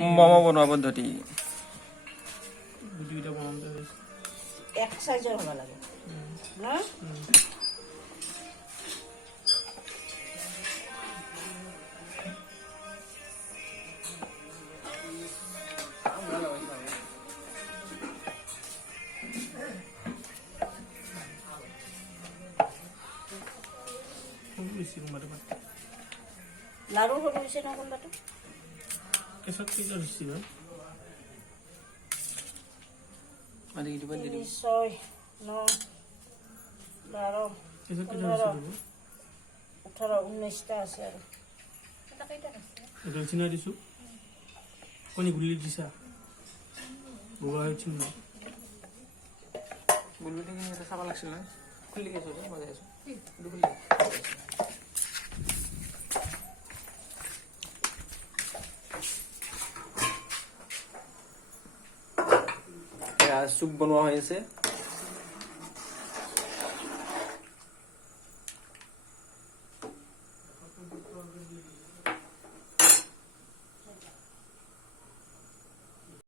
মমো বনোৱা পদ্ধতি দুইটা বনাওঁতে এক সাইজৰ হ'ব লাগে না বেশি কুমাৰে পাতে লাড়ু সৰু হৈছে ন কোনবাটো কেঁচা কেইটা বেশি হয় মানে কি দিবা দিলি 6 9 12 কেঁচা কেইটা বেশি 18 19টা আছে আৰু এটা কেইটা আছে এটা চিনা দিছো কোনি গুলি দিছা বগা চিন না গুলবি টিং এটা চাবা লাগছিল না খুলি গেছো মজা আছে খুলি চুপ বনোৱা হৈ আছে